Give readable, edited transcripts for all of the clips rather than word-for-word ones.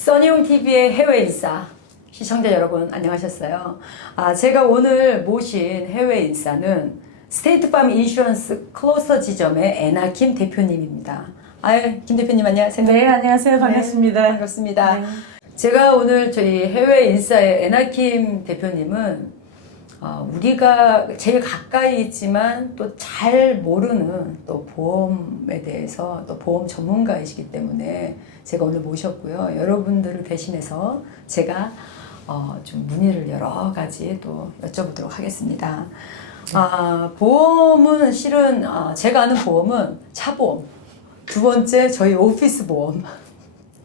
써니용 TV의 해외 인싸 시청자 여러분 안녕하셨어요? 제가 오늘 모신 해외 인싸는 스테이트팜 인슈런스 클로서 지점의 애나킴 대표님입니다. 김 대표님 안녕하세요. 네, 안녕하세요. 반갑습니다. 네, 반갑습니다. 네. 제가 오늘 저희 해외 인싸의 애나킴 대표님은 우리가 제일 가까이 있지만 또 잘 모르는 또 보험에 대해서 또 보험 전문가이시기 때문에 제가 오늘 모셨고요. 여러분들을 대신해서 제가 좀 문의를 여러 가지 또 여쭤보도록 하겠습니다. 보험은 실은 제가 아는 보험은 차보험, 두 번째 저희 오피스 보험.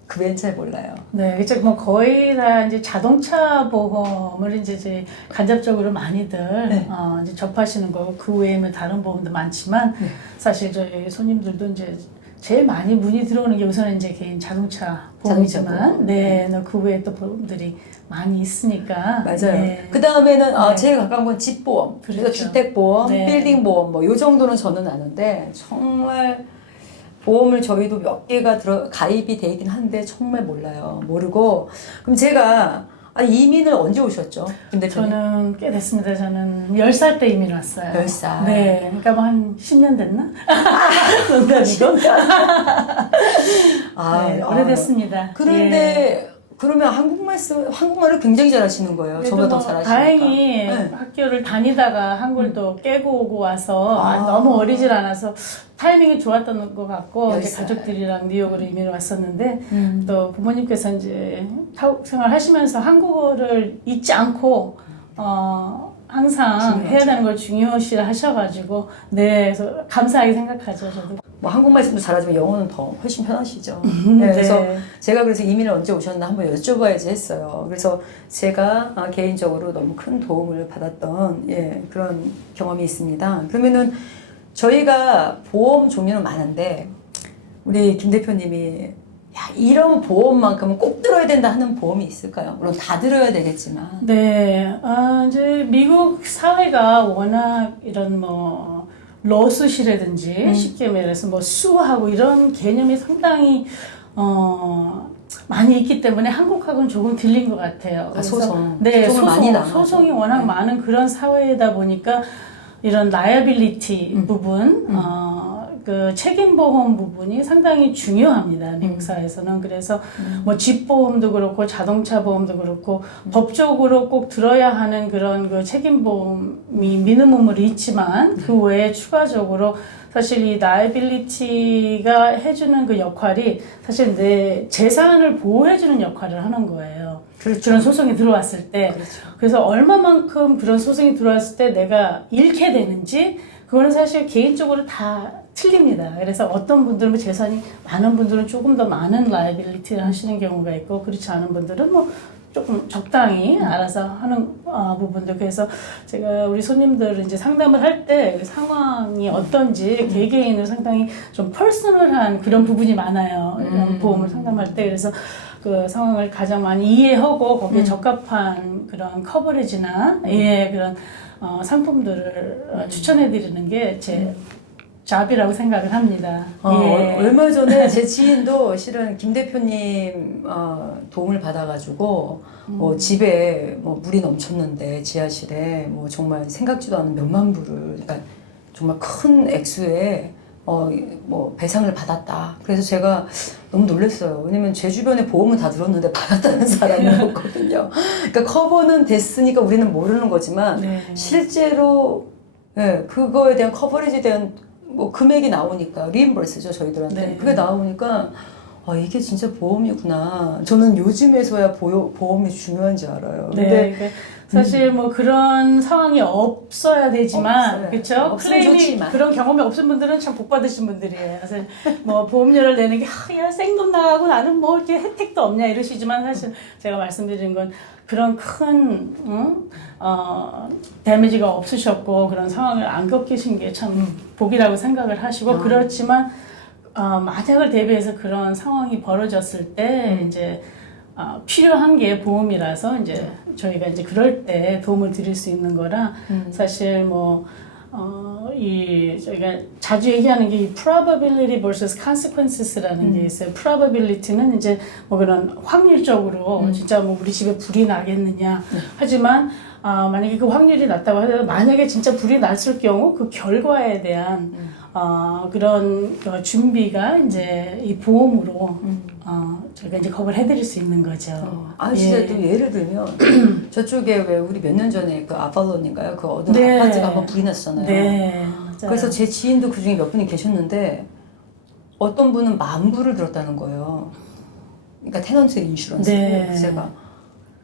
그 외엔 잘 몰라요. 네, 이제 뭐 거의 다 이제 자동차 보험을 이제 간접적으로 많이들 네. 이제 접하시는 거고 그 외에 뭐 다른 보험도 많지만 네. 사실 저희 손님들도 이제 제일 많이 문의 들어오는 게 우선은 이제 개인 자동차 보험이지만 보험. 네, 그 외에 또 보험들이 많이 있으니까 맞아요. 네. 그 다음에는 네. 제일 가까운 건 집보험, 그래서 그렇죠. 주택보험, 네. 빌딩보험 뭐 요 정도는 저는 아는데 정말 보험을 저희도 몇 개가 가입이 돼 있긴 한데 정말 몰라요. 모르고 그럼 제가 이민을 언제 오셨죠? 근데 저는 꽤 됐습니다. 저는 10살 때 이민 왔어요. 10살. 네. 그러니까 뭐 한 10년 됐나? 농담이고. 네, 오래됐습니다. 그런데 그러면 한국말을 굉장히 잘하시는 거예요. 그래도 저보다 더 뭐 잘하시니까. 다행히 네. 학교를 다니다가 한글도 깨고 오고 와서 너무 어리질 않아서 타이밍이 좋았던 것 같고 이제 10살. 가족들이랑 뉴욕으로 이민을 왔었는데 또 부모님께서 이제 타국 생활 하시면서 한국어를 잊지 않고 항상 중요하죠. 해야 되는 걸 중요시 하셔가지고 네, 그래서 감사하게 생각하죠 저도. 뭐 한국 말씀도 잘하지만 영어는 더 훨씬 편하시죠. 네. 그래서 제가 그래서 이민을 언제 오셨나 한번 여쭤봐야지 했어요. 그래서 제가 개인적으로 너무 큰 도움을 받았던 그런 경험이 있습니다. 그러면은 저희가 보험 종류는 많은데 우리 김 대표님이 이런 보험만큼은 꼭 들어야 된다 하는 보험이 있을까요? 물론 다 들어야 되겠지만. 네, 이제 미국 사회가 워낙 이런 뭐 러스시라든지 쉽게 말해서 뭐 수하고 이런 개념이 상당히 많이 있기 때문에 한국하고는 조금 들린 것 같아요. 그래서 소송. 네, 소송을 많이 남아서. 소송이 워낙 네. 많은 그런 사회이다 보니까 이런 라이어빌리티 부분, 그 책임보험 부분이 상당히 중요합니다. 미국 사회에서는. 그래서 뭐 집보험도 그렇고 자동차 보험도 그렇고 법적으로 꼭 들어야 하는 그런 그 책임보험이 미니멈으로 있지만 그 외에 추가적으로 사실 이 라이빌리티가 해주는 그 역할이 사실 내 재산을 보호해주는 역할을 하는 거예요. 그렇죠. 그런 소송이 들어왔을 때. 그렇죠. 그래서 얼마만큼 그런 소송이 들어왔을 때 내가 잃게 되는지 그거는 사실 개인적으로 다 틀립니다. 그래서 어떤 분들은 뭐 재산이 많은 분들은 조금 더 많은 라이빌리티를 하시는 경우가 있고 그렇지 않은 분들은 뭐 조금 적당히 알아서 하는 부분들. 그래서 제가 우리 손님들 이제 상담을 할 때 상황이 어떤지 개개인을 상당히 좀 퍼스널한 그런 부분이 많아요. 이런 보험을 상담할 때. 그래서 그 상황을 가장 많이 이해하고 거기에 적합한 그런 커버리지나 그런 상품들을 추천해 드리는 게 제 잡이라고 생각을 합니다. 얼마 전에 제 지인도 실은 김 대표님 도움을 받아가지고 뭐 집에 뭐 물이 넘쳤는데 지하실에 뭐 정말 생각지도 않은 몇만 불을 그러니까 정말 큰 액수의 뭐 배상을 받았다. 그래서 제가 너무 놀랐어요. 왜냐면 제 주변에 보험은 다 들었는데 받았다는 사람이 없거든요. 그러니까 커버는 됐으니까 우리는 모르는 거지만 실제로 그거에 대한 커버리지에 대한 뭐 금액이 나오니까 리임버스죠 저희들한테. 네. 그게 나오니까 이게 진짜 보험이구나. 저는 요즘에서야 보험이 중요한지 알아요. 근데 그러니까 사실 뭐 그런 상황이 없어야 되지만, 없어요. 그렇죠? 없으면 클레임이 좋지만. 그런 경험이 없은 분들은 참 복 받으신 분들이에요. 사실 뭐 보험료를 내는 게 야 생돈 나가고 나는 뭐 이렇게 혜택도 없냐 이러시지만 사실 제가 말씀드린 건 그런 큰 데미지가 없으셨고 그런 상황을 안 겪으신 게 참 복이라고 생각을 하시고 그렇지만 만약을 대비해서 그런 상황이 벌어졌을 때 이제 필요한 게 보험이라서 이제 저희가 이제 그럴 때 도움을 드릴 수 있는 거라 사실 뭐 저희가 자주 얘기하는 게 이 probability versus consequences라는 게 있어요. probability는 이제 뭐 그런 확률적으로 진짜 뭐 우리 집에 불이 나겠느냐. 하지만 만약에 그 확률이 낮다고 하더라도 만약에 진짜 불이 났을 경우 그 결과에 대한 그런 준비가 이제 이 보험으로 저희가 이제 커버를 해드릴 수 있는 거죠. 진짜 예. 또 예를 들면 저쪽에 왜 우리 몇 년 전에 그 아발론인가요? 그 어떤 네. 아파트가 한번 불이 났잖아요. 네, 맞아요. 그래서 제 지인도 그 중에 몇 분이 계셨는데 어떤 분은 10,000불을 들었다는 거예요. 그러니까 테넌트 인슈런스. 네. 제가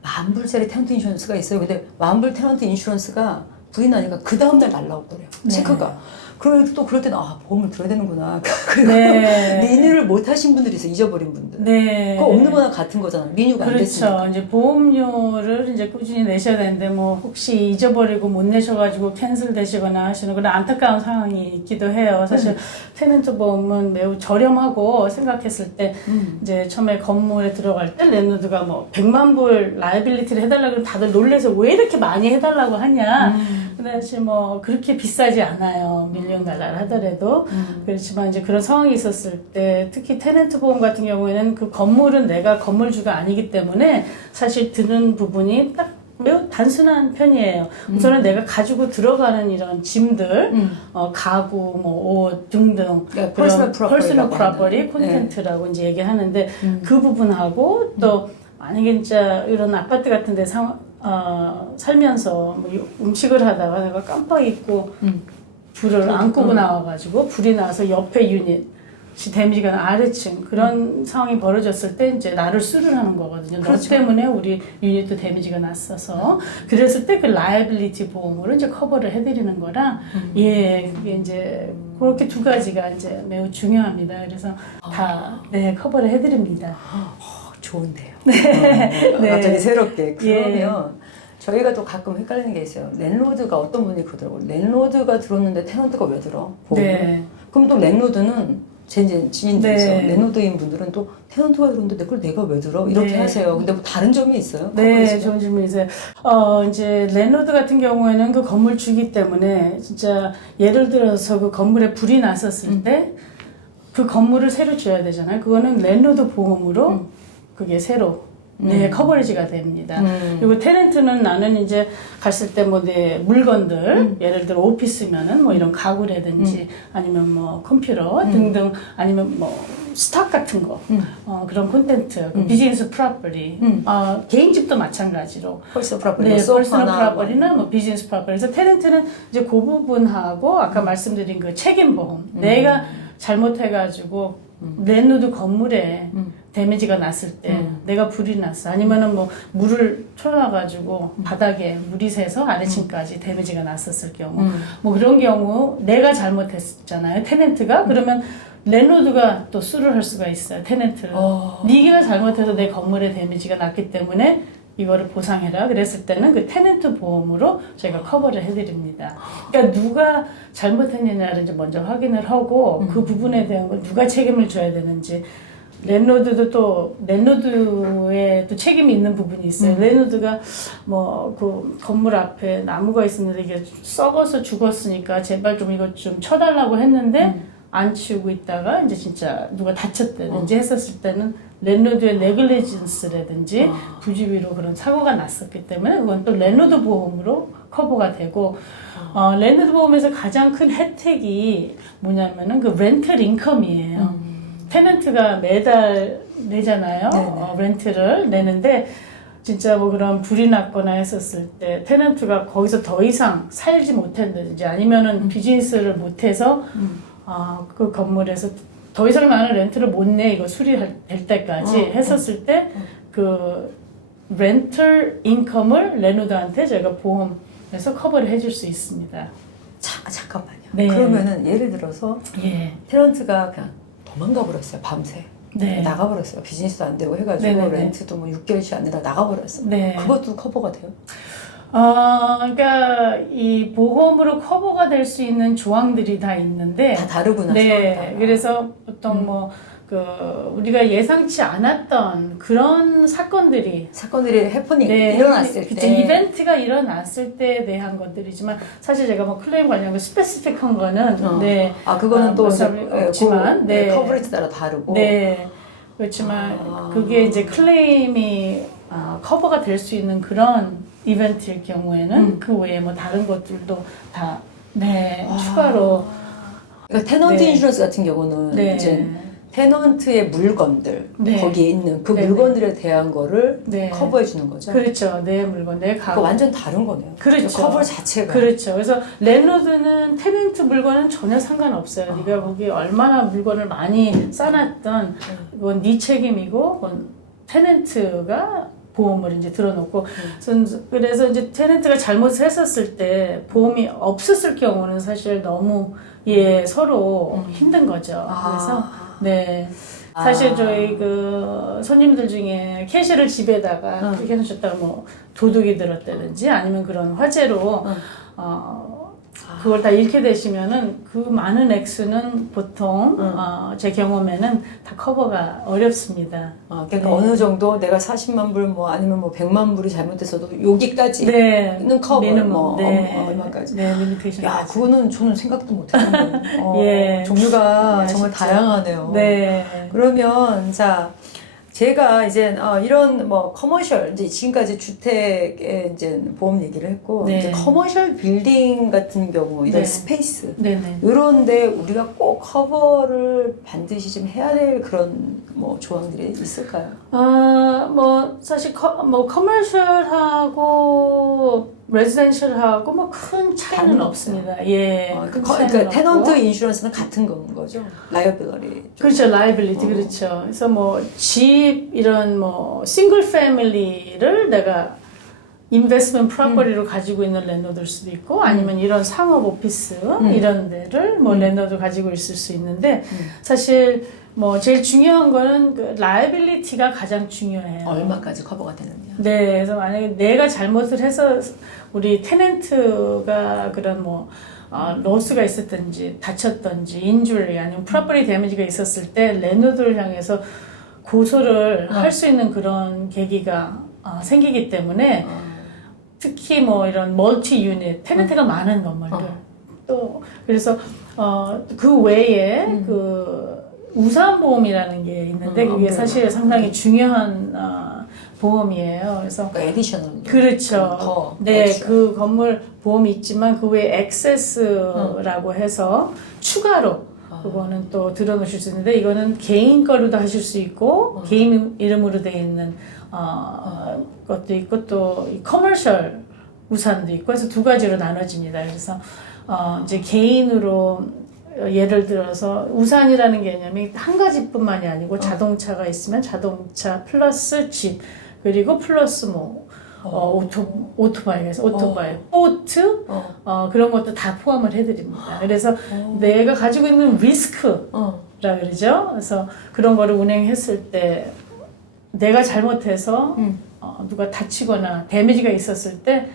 10,000불짜리 테넌트 인슈런스가 있어요. 근데 10,000불 테넌트 인슈런스가 불이 나니까 그 다음날 날라오더래요. 네. 체크가. 그리고 또 그럴 때는 보험을 들어야 되는구나. 그리고 네. 리뉴를 못 하신 분들이 있어요. 잊어버린 분들. 네. 그거 없는 거나 같은 거잖아요. 리뉴가 안 됐으니까. 그렇죠. 이제 보험료를 이제 꾸준히 내셔야 되는데 뭐 혹시 잊어버리고 못 내셔가지고 캔슬 되시거나 하시는 그런 안타까운 상황이 있기도 해요. 사실 테넌트 보험은 매우 저렴하고 생각했을 때 이제 처음에 건물에 들어갈 때 랜드가 뭐 100만 불 라이빌리티를 해달라고 하면 다들 놀래서 왜 이렇게 많이 해달라고 하냐. 근데 사실 뭐 그렇게 비싸지 않아요. 밀리언 달러를 하더라도. 그렇지만 이제 그런 상황이 있었을 때 특히 테넌트 보험 같은 경우에는 그 건물은 내가 건물주가 아니기 때문에 사실 드는 부분이 딱 매우 단순한 편이에요. 우선은 내가 가지고 들어가는 이런 짐들, 가구, 뭐 옷 등등 그러니까 그런 퍼스널 프로퍼리 프로퍼리라고 콘텐츠라고 이제 얘기하는데 그 부분하고 또 만약에 진짜 이런 아파트 같은 데 살면서 뭐 음식을 하다가 내가 깜빡 잊고 불을 안 끄고 나와가지고 불이 나서 옆에 유닛이 데미지가 아래층 그런 상황이 벌어졌을 때 이제 나를 수를 하는 거거든요. 그렇죠. 너 때문에 우리 유닛도 데미지가 났어서 그랬을 때 그 라이빌리티 보험으로 이제 커버를 해드리는 거라 예 그게 이제 그렇게 두 가지가 이제 매우 중요합니다. 그래서 다 네 커버를 해드립니다. 좋은데요. 네. 갑자기 새롭게. 예. 그러면 저희가 또 가끔 헷갈리는 게 있어요. 랜로드가 어떤 분이 그러더라고요. 랜로드가 들었는데 테넌트가 왜 들어? 보험을? 네. 그럼 또 랜로드는 제 이제 지인들 있어요. 네. 랜로드인 분들은 또 테넌트가 들었는데 그걸 내가 왜 들어? 이렇게 네. 하세요. 근데 뭐 다른 점이 있어요? 네, 커버리지가? 좋은 질문이세요. 이제 랜로드 같은 경우에는 그 건물 주기 때문에 진짜 예를 들어서 그 건물에 불이 났었을 때 그 건물을 새로 줘야 되잖아요. 그거는 랜로드 보험으로 그게 새로 네, 커버리지가 됩니다. 그리고 테넌트는 나는 이제 갔을 때 뭐 내 물건들, 예를 들어 오피스면은 뭐 이런 가구라든지 아니면 뭐 컴퓨터 등등 아니면 뭐 스탁 같은 거, 그런 콘텐츠, 비즈니스 프로퍼리, 개인 집도 마찬가지로. 퍼스널 프로퍼리, 네, 뭐 퍼스널 소파나 프로퍼리나 뭐 비즈니스 프로퍼리. 그래서 테넌트는 이제 그 부분하고 아까 말씀드린 그 책임 보험. 내가 잘못해가지고 랜로드 건물에 데미지가 났을 때 내가 불이 났어 아니면은 뭐 물을 틀어놔가지고 바닥에 물이 새서 아래층까지 데미지가 났었을 경우 뭐 그런 경우 내가 잘못했잖아요 테넌트가 그러면 랜로드가 또 수를 할 수가 있어요 테넌트를 네가 잘못해서 내 건물에 데미지가 났기 때문에 이거를 보상해라 그랬을 때는 그 테넌트 보험으로 저희가 커버를 해드립니다. 그러니까 누가 잘못했느냐를 이제 먼저 확인을 하고 그 부분에 대한 걸 누가 책임을 져야 되는지 랜로드도 또 랜로드에 또 책임이 있는 부분이 있어요. 랜로드가 뭐 그 건물 앞에 나무가 있었는데 이게 썩어서 죽었으니까 제발 좀 이거 좀 쳐달라고 했는데 안 치우고 있다가 이제 진짜 누가 다쳤다든지 했었을 때는 랜로드의 네글리전스라든지 부주의로 그런 사고가 났었기 때문에 그건 또 랜로드 보험으로 커버가 되고 랜로드 보험에서 가장 큰 혜택이 뭐냐면은 그 렌털 인컴이에요. 테넌트가 매달 내잖아요. 렌트를 내는데 진짜 뭐 그런 불이 났거나 했었을 때 테넌트가 거기서 더 이상 살지 못한다든지 아니면은 비즈니스를 못해서 그 건물에서 더 이상 나는 렌트를 못 내 이거 수리될 때까지 했었을 때 그 렌털 인컴을 랜로드한테 저희가 보험에서 커버를 해줄 수 있습니다. 잠깐만요. 네. 그러면은 예를 들어서 예. 테넌트가 그냥 도망가 버렸어요. 밤새. 네. 나가버렸어요. 비즈니스도 안 되고 해가지고 네네네. 렌트도 뭐 6개월치 안 내다 나가버렸어요. 네. 그것도 커버가 돼요? 그러니까 이 보험으로 커버가 될 수 있는 조항들이 다 있는데 다 다르구나. 네. 서로 다. 그래서 보통 뭐 우리가 예상치 않았던 그런 사건들이 해프닝 네, 일어났을 그쵸, 때 이벤트가 일어났을 때에 대한 것들이지만 사실 제가 뭐 클레임 관련 스페시픽한 거는 네, 그거는 또 없지만 네, 커버리지 따라 다르고 네 그렇지만 그게 이제 클레임이 커버가 될 수 있는 그런 이벤트일 경우에는 그 외에 뭐 다른 것들도 다 추가로 그러니까 테넌트 네. 인슈런스 같은 경우는 네. 이제 테넌트의 물건들 네. 거기에 있는 그 네. 물건들에 대한 거를 네. 커버해 주는 거죠. 그렇죠. 내 물건, 내 그거 가구. 완전 다른 거네요. 그렇죠. 커버 자체가. 그렇죠. 그래서 랜로드는 테넌트 물건은 전혀 상관없어요. 네가 거기 얼마나 물건을 많이 쌓아놨던 그건 네 책임이고 그건 테넌트가 보험을 이제 들어놓고 그래서 이제 테넌트가 잘못을 했었을 때 보험이 없었을 경우는 사실 너무 서로 힘든 거죠. 그래서 네. 사실 저희 그 손님들 중에 캐시를 집에다가 그렇게 해놓으셨다가 뭐 도둑이 들었다든지 아니면 그런 화재로 그걸 다 잃게 되시면은 그 많은 액수는 보통 제 경험에는 다 커버가 어렵습니다. 그러니까 네. 어느 정도 내가 40만 불 뭐 아니면 뭐 100만 불이 잘못됐어도 여기까지는 네. 커버 미니멈. 뭐 네. 얼마까지. 네, 리미테이션. 야, 그거는 저는 생각도 못 했는데. 예. 종류가 네, 정말 진짜. 다양하네요. 네. 그러면 자 제가 이제 이런 뭐 커머셜 이제 지금까지 주택의 이제 보험 얘기를 했고 네. 이제 커머셜 빌딩 같은 경우 이런 네. 스페이스 네네. 이런데 우리가 꼭 커버를 반드시 좀 해야 될 그런 뭐 조항들이 있을까요? 뭐 사실 커머셜하고 레지던셜하고 뭐 큰 차이는 다른 없습니다. 예. 큰 차이는 그러니까 없고. 테넌트 인슈런스는 같은 건 거죠? 라이어빌러리. 그렇죠. 라이빌리티 그렇죠. 그래서 뭐 집 이런 뭐 싱글 패밀리를 내가 인베스트먼트 프로퍼리로 가지고 있는 랜더드일 수도 있고 아니면 이런 상업 오피스 이런 데를 뭐 랜더드 가지고 있을 수 있는데 사실 뭐 제일 중요한 거는 그 라이빌리티가 가장 중요해요. 얼마까지 커버가 되느냐. 네, 그래서 만약에 내가 잘못을 해서 우리 테넨트가 그런 뭐 로스가 있었든지 다쳤든지 인주리 아니면 프로퍼리 데미지가 있었을 때 랜더드를 향해서 고소를 할 수 있는 그런 계기가 생기기 때문에 특히 뭐 이런 멀티 유닛 테넌트가 많은 건물들 또 그래서 그 외에 그 우산보험이라는 게 있는데 그게 사실 상당히 중요한 보험이에요. 그래서 그러니까 에디셔널. 그렇죠. 네, 그 건물 보험이 있지만 그 외에 액세스라고 해서 추가로 그거는 또 들어놓으실 수 있는데 이거는 개인 거로도 하실 수 있고 개인 이름으로 되어 있는 것도 있고 또 이 커머셜 우산도 있고 그래서 두 가지로 나눠집니다. 그래서 이제 개인으로 예를 들어서 우산이라는 개념이 한 가지뿐만이 아니고 자동차가 있으면 자동차 플러스 집 그리고 플러스 뭐 오토바이에서 오토바이, 보트 그런 것도 다 포함을 해드립니다. 그래서 내가 가지고 있는 리스크라 그러죠. 그래서 그런 거를 운행했을 때 내가 잘못해서 누가 다치거나 데미지가 있었을 때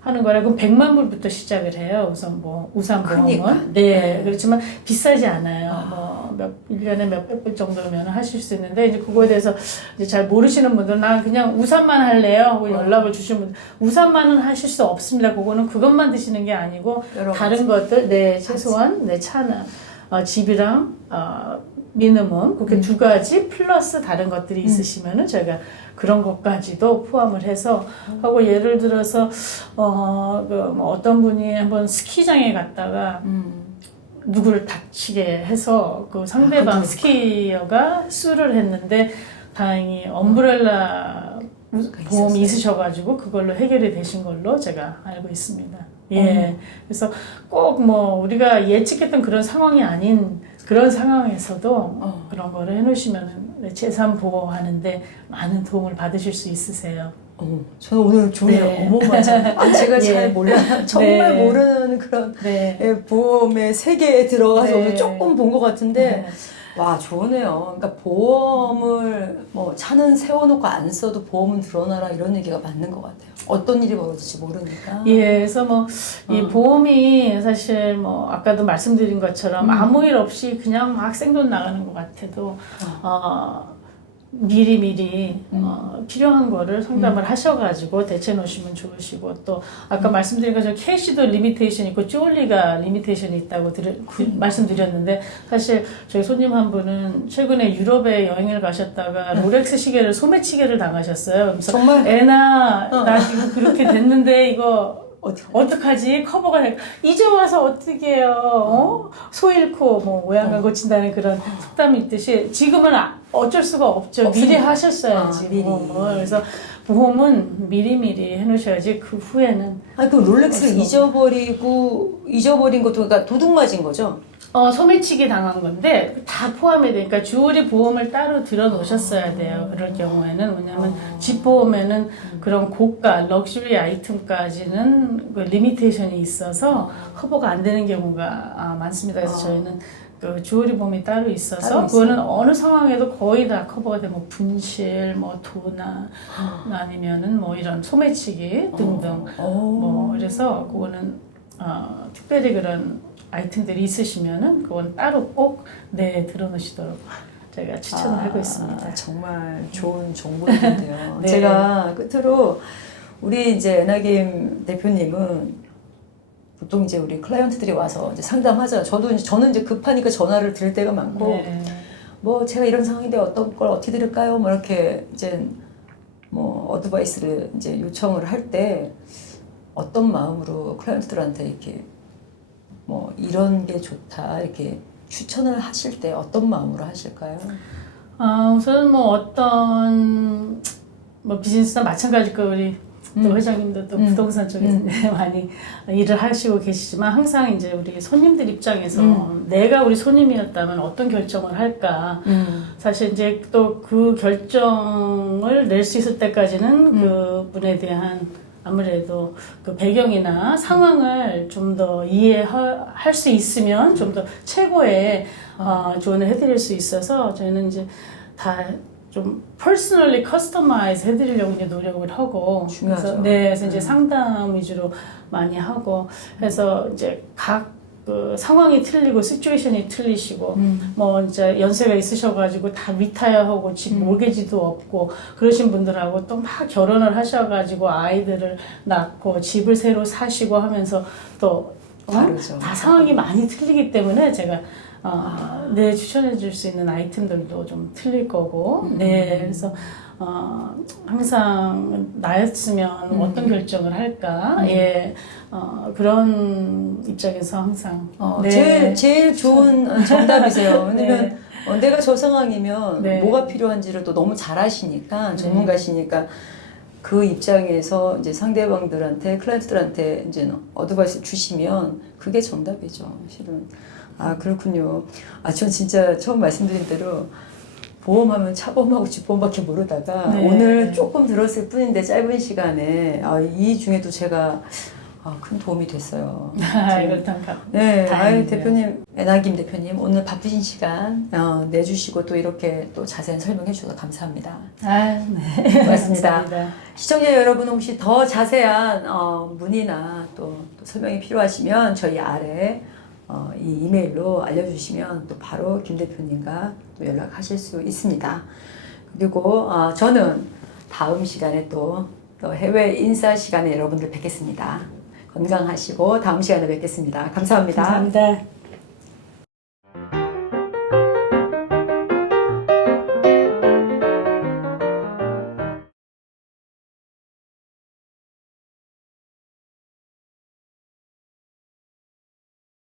하는 거라 그럼 100만 불부터 시작을 해요. 우선 뭐 우산 보험은 네, 그렇지만 비싸지 않아요. 뭐 1년에 몇백 불 정도면 하실 수 있는데 이제 그거에 대해서 이제 잘 모르시는 분들은 나 그냥 우산만 할래요 하고 연락을 주시는 분들 우산만은 하실 수 없습니다. 그거는 그것만 드시는 게 아니고 다른 것들 최소한 내 차는 집이랑 미니멈 그렇게 두 가지 플러스 다른 것들이 있으시면은 저희가 그런 것까지도 포함을 해서 하고 예를 들어서 뭐 어떤 분이 한번 스키장에 갔다가 누구를 다치게 해서 그 상대방 스키어가 수를 했는데 다행히 엄브렐라 보험이 있으셔가지고 그걸로 해결이 되신 걸로 제가 알고 있습니다. 예. 그래서 꼭 뭐 우리가 예측했던 그런 상황이 아닌 그런 상황에서도 그런 거를 해놓으시면 재산 보호하는데 많은 도움을 받으실 수 있으세요. 저는 오늘 종이를 어마어마하죠. 제가 잘 몰라요. 정말 모르는 그런 보험의 세계에 들어가서 오늘 조금 본 것 같은데 와 좋으네요. 그러니까 보험을 뭐 차는 세워놓고 안 써도 보험은 들어놔라 이런 얘기가 맞는 것 같아요. 어떤 일이 벌어질지 모르니까. 예, 그래서 뭐 이 보험이 사실 뭐 아까도 말씀드린 것처럼 아무 일 없이 그냥 막 생돈 나가는 것 같아도 미리 필요한 거를 상담을 하셔가지고 대체 놓으시면 좋으시고 또 아까 말씀드린 것처럼 캐시도 리미테이션 있고 쭈올리가 리미테이션이 있다고 말씀드렸는데 사실 저희 손님 한 분은 최근에 유럽에 여행을 가셨다가 롤렉스 시계를 소매치기를 당하셨어요. 그래서 정말? 애나 나 지금 그렇게 됐는데 이거 어떡하지? 커버가 이제 와서 어떻게 해요? 소 잃고 뭐 모양을 고친다는 그런 속담이 있듯이 지금은 어쩔 수가 없죠. 미리 없으니까. 하셨어야지. 미리. 그래서 보험은 미리미리 해놓으셔야지 그 후에는. 아니 그 롤렉스를 잊어버린 것도 그러니까 도둑 맞은 거죠? 소매치기 당한 건데 다 포함이 되니까 주얼리 보험을 따로 들어 놓으셨어야 돼요. 그럴 경우에는 왜냐하면 집 보험에는 그런 고가 럭셔리 아이템까지는 그 리미테이션이 있어서 커버가 안 되는 경우가 많습니다. 그래서 저희는 그 주얼리 보험이 따로 있어서 그거는 어느 상황에도 거의 다 커버가 되고 뭐 분실, 뭐 도나 아니면은 뭐 이런 소매치기 등등 뭐 그래서 그거는 특별히 그런 아이템들이 있으시면은 그건 따로 꼭 들어놓으시도록 제가 추천을 하고 있습니다. 정말 좋은 정보인데요. 네. 제가 끝으로 우리 이제 에나김 대표님은 보통 이제 우리 클라이언트들이 와서 이제 상담하잖아요. 저는 이제 급하니까 전화를 드릴 때가 많고 네. 뭐 제가 이런 상황인데 어떤 걸 어떻게 드릴까요? 뭐 이렇게 이제 뭐 어드바이스를 이제 요청을 할 때 어떤 마음으로 클라이언트들한테 이렇게 뭐 이런 게 좋다 이렇게 추천을 하실 때 어떤 마음으로 하실까요? 우선 뭐 어떤 뭐 비즈니스나 마찬가지일 거 우리 또 회장님도 또 부동산 쪽에서 많이 일을 하시고 계시지만 항상 이제 우리 손님들 입장에서 내가 우리 손님이었다면 어떤 결정을 할까 사실 이제 또 그 결정을 낼 수 있을 때까지는 그 분에 대한 아무래도 그 배경이나 상황을 좀 더 이해할 수 있으면 좀 더 최고의 조언을 해드릴 수 있어서 저희는 이제 다 좀 퍼스널리 커스터마이즈 해드리려고 이제 노력을 하고 중요하죠. 그래서 이제 상담 위주로 많이 하고 해서 이제 각 그 상황이 틀리고 시츄에이션이 틀리시고 뭐 이제 연세가 있으셔가지고 다 리타이어하고 집 모르게지도 없고 그러신 분들하고 또 막 결혼을 하셔가지고 아이들을 낳고 집을 새로 사시고 하면서 또 다르죠. 다 상황이 많이 틀리기 때문에 제가 추천해 줄 수 있는 아이템들도 좀 틀릴 거고 그래서 항상 나였으면 어떤 결정을 할까 그런 입장에서 항상 제일 좋은 정답이세요. 왜냐면 내가 저 상황이면 뭐가 필요한지를 또 너무 잘 아시니까 전문가시니까 그 입장에서 이제 상대방들한테 클라이언트들한테 이제 어드바이스 주시면 그게 정답이죠. 실은 그렇군요. 전 진짜 처음 말씀드린 대로 보험하면 차보험하고 집보험밖에 모르다가 오늘 조금 들었을 뿐인데 짧은 시간에 이 중에도 제가 큰 도움이 됐어요. 이걸 네, 대표님, 에나김 대표님 오늘 바쁘신 시간 내주시고 또 이렇게 또 자세한 설명해 주셔서 감사합니다. 네. 고맙습니다. 감사합니다. 시청자 여러분 혹시 더 자세한 문의나 또 설명이 필요하시면 저희 아래 이 이메일로 알려주시면 또 바로 김 대표님과 또 연락하실 수 있습니다. 그리고 저는 다음 시간에 또 해외 인사 시간에 여러분들 뵙겠습니다. 건강하시고 다음 시간에 뵙겠습니다. 감사합니다. 감사합니다.